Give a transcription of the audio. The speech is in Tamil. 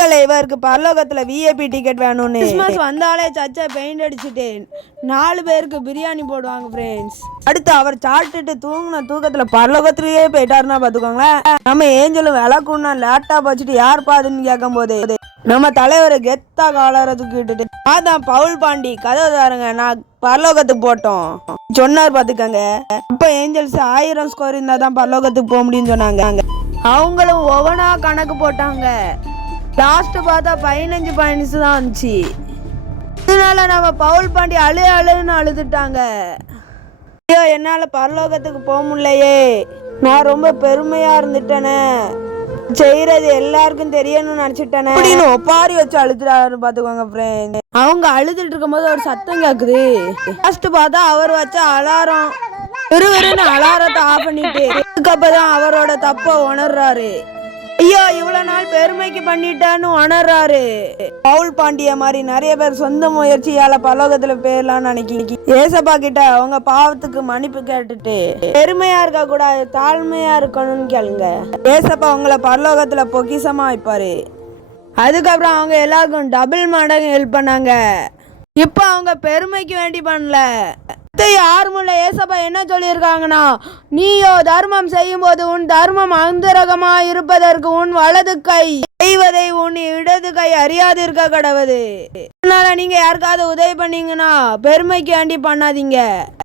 மக்கள் இவருக்கு பரலோகத்துல விஐபி டிக்கெட் வேணும்னு கிறிஸ்மஸ் வந்தாலே சர்ச்சை பெயிண்ட் அடிச்சுட்டு 4 பேருக்கு பிரியாணி போடுவாங்க ஃப்ரெண்ட்ஸ். அடுத்து அவர் சாப்பிட்டுட்டு தூங்கின தூக்கத்துல பரலோகத்திலேயே போயிட்டாருன்னா பாத்துக்கோங்களேன். நம்ம ஏஞ்சலும் விளக்குன்னா லேப்டாப் வச்சுட்டு யார் பாதுன்னு கேட்கும் போது நம்ம தலைவர் கெத்தா காலரை தூக்கிட்டு அதான் பவுல் பாண்டி கதை தாருங்க நான் பரலோகத்துக்கு போட்டோம் சொன்னார் பாத்துக்கங்க. அப்ப ஏஞ்சல்ஸ் 1000 ஸ்கோர் இருந்தா தான் பரலோகத்துக்கு போக முடியும்னு சொன்னாங்க. அவங்களும் ஒவ்வொன்றா கணக்கு போட்டாங்க. லாஸ்ட் பார்த்தா 15 பாயிண்ட்ஸ் தான் வந்துச்சு. இதனால நம்ம பவுல் பாண்டி அழுன்னு அழுதுட்டாங்க. ஐயோ என்னால பரலோகத்துக்கு போக முடியலையே, நான் ரொம்ப பெருமையா இருந்துட்டேனே, செய்யறது எல்லாருக்கும் தெரியணும்னு நினைச்சிட்டேனே அப்படின்னு ஒப்பாரி வச்சு அழுதுறாரு பாத்துக்கோங்க ஃப்ரெண்ட். அவங்க அழுதுட்டு இருக்கும் போது ஒரு சத்தம் கேக்குது. லாஸ்ட் பார்த்தா அவர் வச்ச அலாரம் விறுவிறுன்னு அலாரத்தை ஆஃப் பண்ணிட்டு அதுக்கப்புறம் அவரோட தப்ப உணர்றாரு. ஐயோ இவ்வளவு நாள் பெருமைக்கு பண்ணிட்டான்னு உணர்றாரு. பவுல் பாண்டிய மாதிரி நிறைய பேர் சொந்த முயற்சியால பரலோகத்துல போயிடலாம்னு நினைக்கி ஏசப்பா கிட்ட அவங்க பாவத்துக்கு மன்னிப்பு கேட்டுட்டு பெருமையா இருக்க கூடாது தாழ்மையா இருக்கணும்னு கேளுங்க. ஏசப்பா உங்களை பரலோகத்துல பொக்கிஷமா வைப்பாரு. அதுக்கப்புறம் அவங்க எல்லாருக்கும் டபுள் மடங்கு ஹெல்ப் பண்ணாங்க. இப்ப அவங்க பெருமைக்கு வேண்டி பண்ணல. ஆறுமுள்ள ஏசப்பா என்ன சொல்லியிருக்காங்கன்னா, நீயோ தர்மம் செய்யும் போது உன் தர்மம் அந்தரகமா இருப்பதற்கு உன் வலது கை செய்வதை உன் இடது கை அறியாது இருக்க கடவுது. அதனால நீங்க யாருக்காவது உதவி பண்ணீங்கன்னா பெருமைக்கு வேண்டி பண்ணாதீங்க.